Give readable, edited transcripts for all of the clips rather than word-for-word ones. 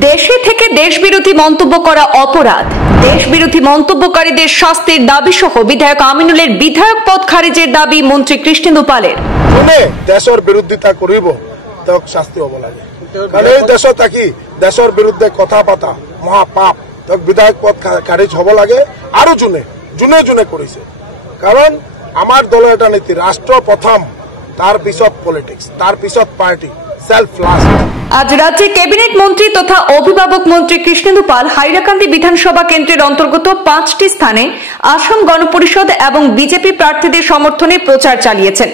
দেশে থেকে দেশবিরোধী মন্তব্য করা অপরাধ। দেশবিরোধী মন্তব্যকারীদের শাস্তির দাবি সহ বিধায়ক আমিনুলের বিধায়ক পদ খারিজের দাবি মন্ত্রী কৃষ্ণেন্দু পালের। দেশের বিরোধিতা করিব তাক শাস্তি হব লাগে, কারণ এই দেশ থাকি দেশের বিরুদ্ধে কথা পাতা মহাপাপ। তাক বিধায়ক পদ খারিজ হব লাগে। আরো জুনে জুনে জুনে করেছে, কারণ আমার দলের এটা নীতি রাষ্ট্র প্রথম, তার পিছত পলিটিক্স, তার পিছত পার্টি, সেলফ লাস্ট। আজ রাজ্যে ক্যাবিনেট মন্ত্রী তথা অভিভাবক মন্ত্রী কৃষ্ণেন্দু পাল হাইলাকান্দি বিধানসভা কেন্দ্রের অন্তর্গত 5টি স্থানে আসাম গণপরিষদ এবং বিজেপি প্রার্থীদের সমর্থনে প্রচার চালিয়েছেন।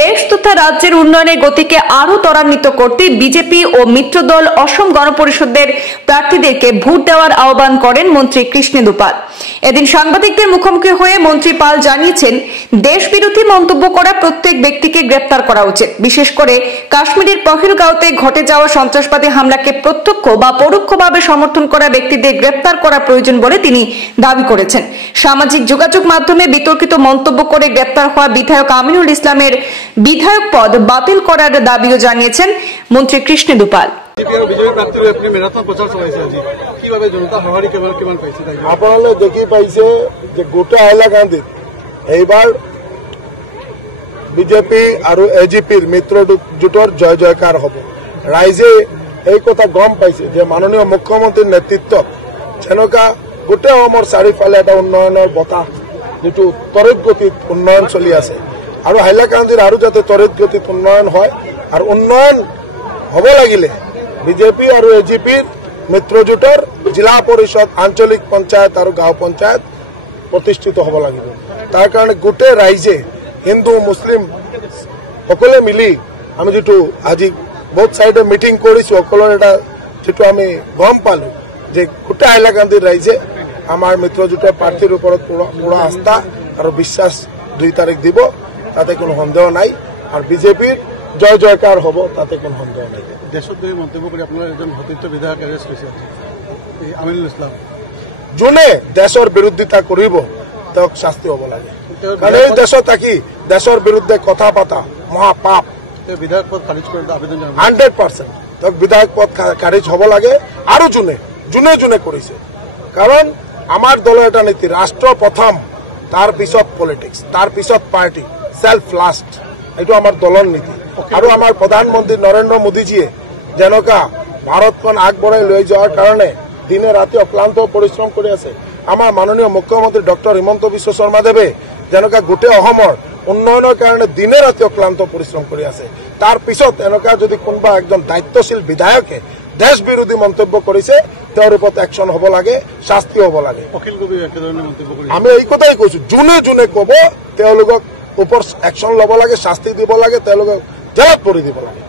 দেশ তথা রাজ্যের উন্নয়নের গতিকে আরো ত্বরান্বিত করতে বিজেপি ও মিত্র দল অসম গণপরিষদের প্রার্থীদেরকে ভোট দেওয়ার আহ্বান করেন মন্ত্রী কৃষ্ণেন্দু পাল। এদিন সাংবাদিকদের মুখোমুখি হয়ে মন্ত্রী পাল জানিয়েছেন, দেশবিরোধী মন্তব্য করা প্রত্যেক ব্যক্তিকে গ্রেপ্তার করা উচিত। বিশেষ করে কাশ্মীরের পহেলগাঁওতে ঘটে যাওয়া সন্ত্রাসবাদী হামলাকে প্রত্যক্ষ বা পরোক্ষভাবে সমর্থন করা ব্যক্তিদের গ্রেপ্তার করা প্রয়োজন বলে তিনি দাবি করেছেন। সামাজিক যোগাযোগ মাধ্যমে বিতর্কিত মন্তব্য করে গ্রেপ্তার হওয়া বিধায়ক আমিনুল ইসলামের বিধায়ক পদ বাতিল করার দাবিও জানিয়েছেন মন্ত্রী কৃষ্ণেন্দু পাল। আপনারা দেখি পাইছে যে গোটা হাইলাকান্দিত এইবার বিজেপি আর এজিপির মিত্র জোটর জয় জয়কার হব। রাইজে এই কথা গম পাইছে যে মাননীয় মুখ্যমন্ত্রীর নেতৃত্বত যেনেকা গোটেই অসমৰ চাৰিওফালে এটা উন্নয়নেৰ বতাহ, যেটো ত্বৰিত গতিত উন্নয়ন চলি আছে, আৰু হাইলাকান্দিৰ আৰু যাতে ত্বৰিত গতিত উন্নয়ন হয়। আর উন্নয়ন হব লাগিলে বিজেপি আর এজিপির মিত্রজোটর জিলা পরিষদ, আঞ্চলিক পঞ্চায়েত আর গাঁও পঞ্চায়েত প্রতিষ্ঠিত হব লাগিব। তার কারণে গোটেই রাইজে হিন্দু মুসলিম সকলে মিলি আমি যেটো আজি বহুত সাইডে মিটিং করেছো, সকলের এটা যেটো আমি গম পালো যে গোটেই হাইলাকান্দির রাইজে আমার মিত্ৰজোটৰ প্রার্থীর উপর পুরা আস্থা আর বিশ্বাস 2 তারিখ দিব, তাতে কোনো সন্দেহ নাই। আর বিজেপির জয় জয়কার হব, তাতে কোনো সন্দেহ নাই। দেশদ্রোহী মন্তব্য করে আপনার একজন সতীর্থ বিধায়ক এরেস্ট হয়েছে আমিনুল ইসলাম। যোনে দেশের বিরোধিতা করিব তাক শাস্তি হব লাগে, কারণ এই দেশ থাকি দেশের বিরুদ্ধে কথা পাতা মহাপাপ। বিধায়ক পদ খারিজ করে আবেদন 100% তাক বিধায়ক পদ খারিজ হব লাগে। আরো জুনে জুনে জুনে করেছে, কারণ আমার দলের এটা নীতি রাষ্ট্র প্রথম, তার পিছত পলিটিক্স, তার পিছত পার্টি, সেলফ লাস্ট। এইটো আমার দলের নীতি। আর আমার প্রধানমন্ত্রী নরেন্দ্র মোদীজিয়ে যেনকা ভারতখন আগবঢ়াই লৈ যাওয়ার কারণে দিনে রাতে অক্লান্ত পরিশ্রম করে আছে। আমার মাননীয় মুখ্যমন্ত্রী ডক্টর হিমন্ত বিশ্ব শর্মা দেবে যেনকা গোটেই অসমৰ উন্নয়নের কারণে দিনে রাতে অক্লান্ত পরিশ্রম করে আছে। তার পিছত এনেকা যদি কোনোবা একজন দায়িত্বশীল বিধায়কে দেশ বিরোধী মন্তব্য করেছে, তার উপর অ্যাকশন হব লাগে, শাস্তি হব লাগে। আমি এই কথাই কৈছো, যোনে যোনে কব তেওঁলোকক উপর অ্যাকশন লব লাগে, শাস্তি দিব লাগে, তেওঁলোকক জেলত ভৰি দিব লাগে।